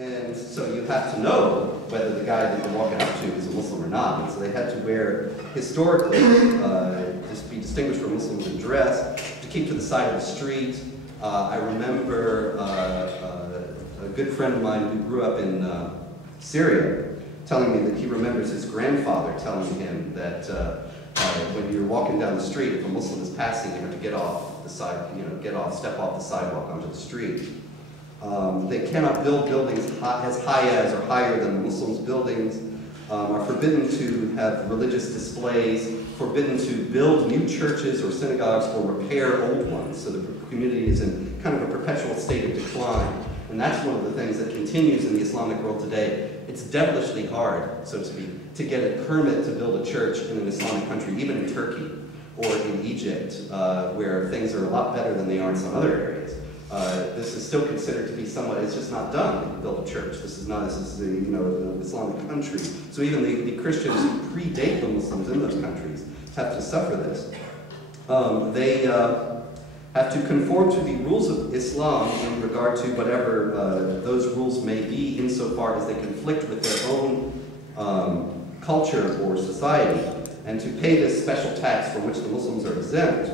And so you have to know whether the guy that you're walking up to is a Muslim or not. And so they had to wear, historically, just be distinguished from Muslims in dress, to keep to the side of the street. I remember a good friend of mine who grew up in Syria telling me that he remembers his grandfather telling him that when you're walking down the street, if a Muslim is passing, you have to get off the side, step off the sidewalk onto the street. They cannot build buildings as high as or higher than the Muslims' buildings, are forbidden to have religious displays, forbidden to build new churches or synagogues or repair old ones, so the community is in kind of a perpetual state of decline. And that's one of the things that continues in the Islamic world today. It's devilishly hard, so to speak, to get a permit to build a church in an Islamic country, even in Turkey or in Egypt, where things are a lot better than they are in some other areas. This is still considered to be somewhat, it's just not done to build a church. This is the Islamic country. So even the Christians who predate the Muslims in those countries have to suffer this. They have to conform to the rules of Islam in regard to whatever those rules may be, insofar as they conflict with their own culture or society, and to pay this special tax from which the Muslims are exempt.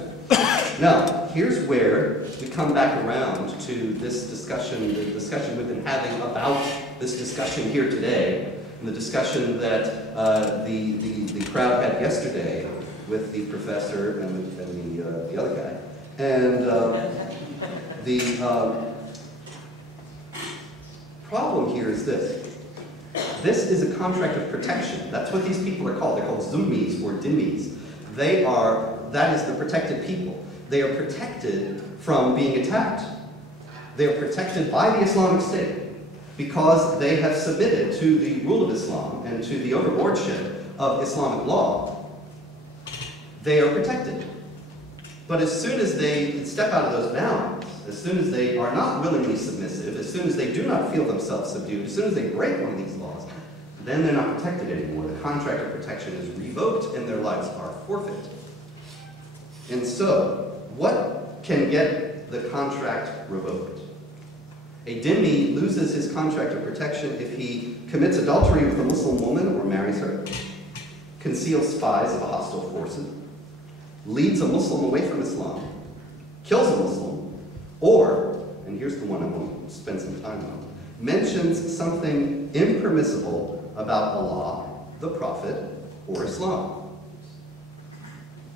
Now, here's where we come back around to this discussion, the discussion we've been having about this discussion here today, and the discussion that the crowd had yesterday with the professor and the other guy. And the problem here is this. This is a contract of protection. That's what these people are called. They're called zummis or dhimmis. That is the protected people. They are protected from being attacked. They are protected by the Islamic State because they have submitted to the rule of Islam and to the overlordship of Islamic law. They are protected. But as soon as they step out of those bounds, as soon as they are not willingly submissive, as soon as they do not feel themselves subdued, as soon as they break one of these laws, then they're not protected anymore. The contract of protection is revoked and their lives are forfeit. And so, what can get the contract revoked? A dhimmi loses his contract of protection if he commits adultery with a Muslim woman or marries her, conceals spies of a hostile force, leads a Muslim away from Islam, kills a Muslim, or, and here's the one I want to spend some time on, mentions something impermissible about Allah, the Prophet, or Islam.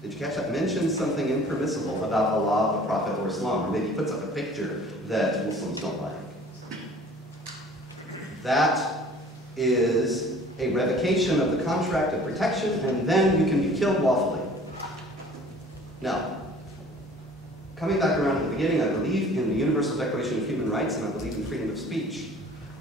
Did you catch that? Mentions something impermissible about Allah, the Prophet, or Islam, or maybe puts up a picture that Muslims don't like. That is a revocation of the contract of protection, and then you can be killed lawfully. Now, coming back around to the beginning, I believe in the Universal Declaration of Human Rights, and I believe in freedom of speech.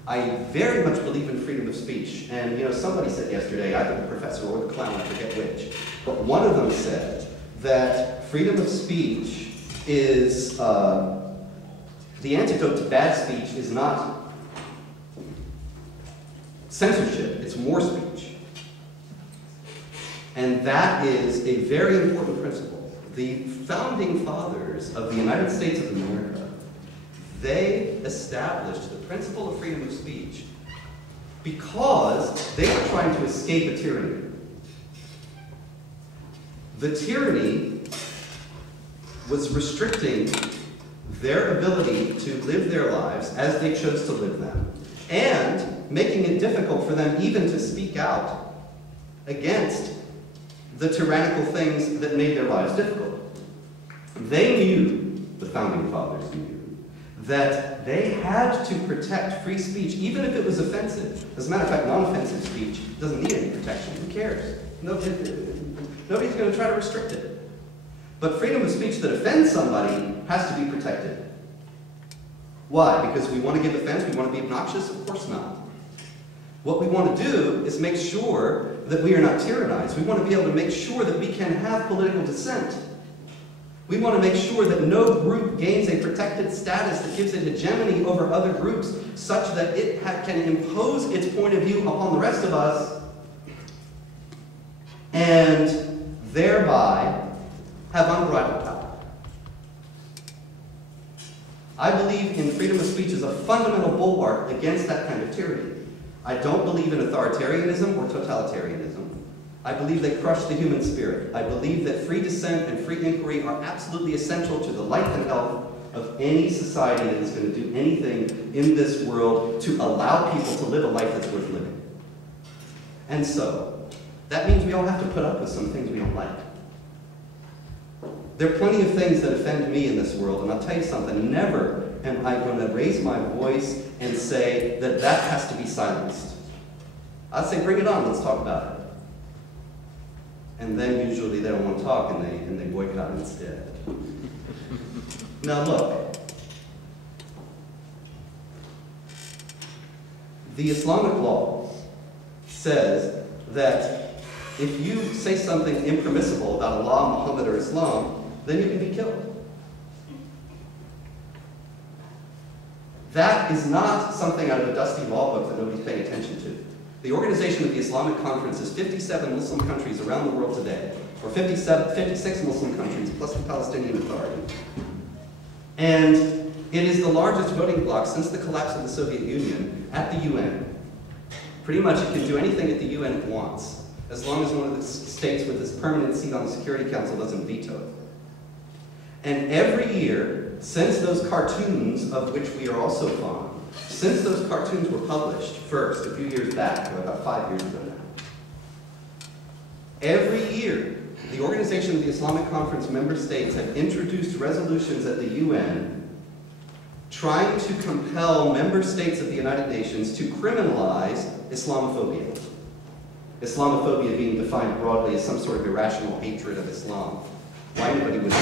I very much believe in freedom of speech. And somebody said yesterday, either the professor or the clown, I forget which, but one of them said that freedom of speech is, the antidote to bad speech is not censorship, it's more speech. And that is a very important principle. The founding fathers of the United States of America, they established the principle of freedom of speech because they were trying to escape a tyranny. The tyranny was restricting their ability to live their lives as they chose to live them, and making it difficult for them even to speak out against the tyrannical things that made their lives difficult. They knew, the founding fathers knew, that they had to protect free speech, even if it was offensive. As a matter of fact, non-offensive speech doesn't need any protection. Who cares? Nobody's going to try to restrict it. But freedom of speech that offends somebody has to be protected. Why? Because we want to give offense? We want to be obnoxious? Of course not. What we want to do is make sure that we are not tyrannized. We want to be able to make sure that we can have political dissent. We want to make sure that no group gains a protected status that gives it hegemony over other groups such that it can impose its point of view upon the rest of us and thereby have unbridled power. I believe in freedom of speech as a fundamental bulwark against that kind of tyranny. I don't believe in authoritarianism or totalitarianism. I believe they crush the human spirit. I believe that free dissent and free inquiry are absolutely essential to the life and health of any society that is going to do anything in this world to allow people to live a life that's worth living. And so, that means we all have to put up with some things we don't like. There are plenty of things that offend me in this world, and I'll tell you something, never am I going to raise my voice and say that that has to be silenced. I'd say, bring it on, let's talk about it. And then usually they don't want to talk and they boycott instead. Now look, the Islamic law says that if you say something impermissible about Allah, Muhammad, or Islam, then you can be killed. That is not something out of a dusty law book that nobody's paying attention to. The organization of the Islamic Conference is 57 Muslim countries around the world today, or 56 Muslim countries, plus the Palestinian Authority. And it is the largest voting bloc since the collapse of the Soviet Union at the UN. Pretty much it can do anything at the UN it wants, as long as one of the states with its permanent seat on the Security Council doesn't veto it. And every year, since those cartoons, of which we are also fond, since those cartoons were published first, a few years back, or about 5 years ago now, every year, the Organization of the Islamic Conference member states have introduced resolutions at the UN trying to compel member states of the United Nations to criminalize Islamophobia. Islamophobia being defined broadly as some sort of irrational hatred of Islam. Why anybody would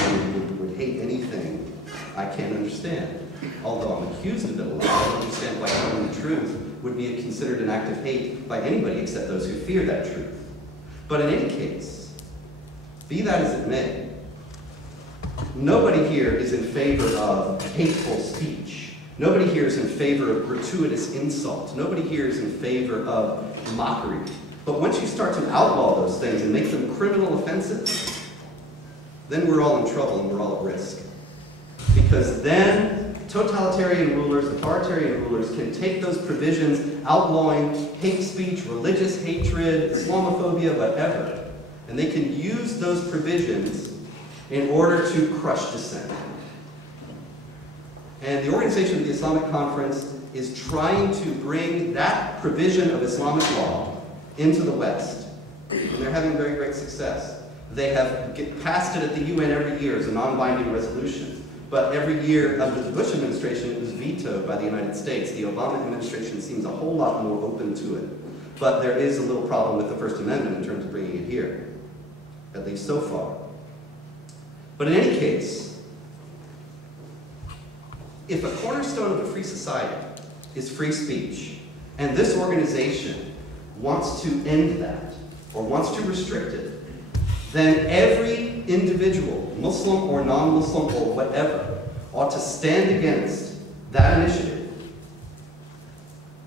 hate anything, I can't understand. Although I'm accused of it a lot, I don't understand why telling the truth would be considered an act of hate by anybody except those who fear that truth. But in any case, be that as it may, nobody here is in favor of hateful speech. Nobody here is in favor of gratuitous insult. Nobody here is in favor of mockery. But once you start to outlaw those things and make them criminal offenses, then we're all in trouble and we're all at risk. Because then totalitarian rulers, authoritarian rulers can take those provisions outlawing hate speech, religious hatred, Islamophobia, whatever, and they can use those provisions in order to crush dissent. And the Organization of the Islamic Conference is trying to bring that provision of Islamic law into the West. And they're having very great success. They have passed it at the UN every year as a non-binding resolution. But every year under the Bush administration, it was vetoed by the United States. The Obama administration seems a whole lot more open to it. But there is a little problem with the First Amendment in terms of bringing it here, at least so far. But in any case, if a cornerstone of a free society is free speech, and this organization wants to end that, or wants to restrict it, then every individual, Muslim or non-Muslim or whatever, ought to stand against that initiative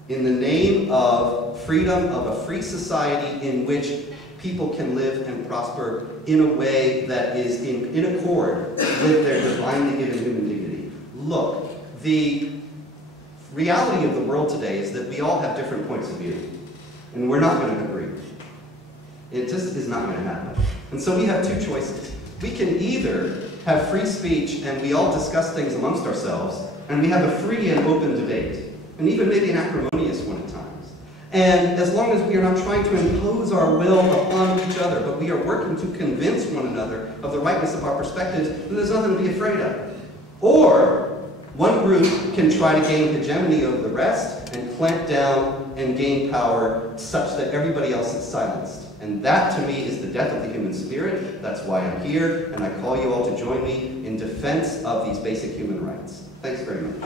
in the name of freedom of a free society in which people can live and prosper in a way that is in accord with their divinely given human dignity. Look, the reality of the world today is that we all have different points of view, and we're not going to agree. It just is not going to happen. And so we have two choices. We can either have free speech and we all discuss things amongst ourselves, and we have a free and open debate, and even maybe an acrimonious one at times. And as long as we are not trying to impose our will upon each other, but we are working to convince one another of the rightness of our perspectives, then there's nothing to be afraid of. Or one group can try to gain hegemony over the rest and clamp down and gain power such that everybody else is silenced. And that, to me, is the death of the human spirit. That's why I'm here, and I call you all to join me in defense of these basic human rights. Thanks very much.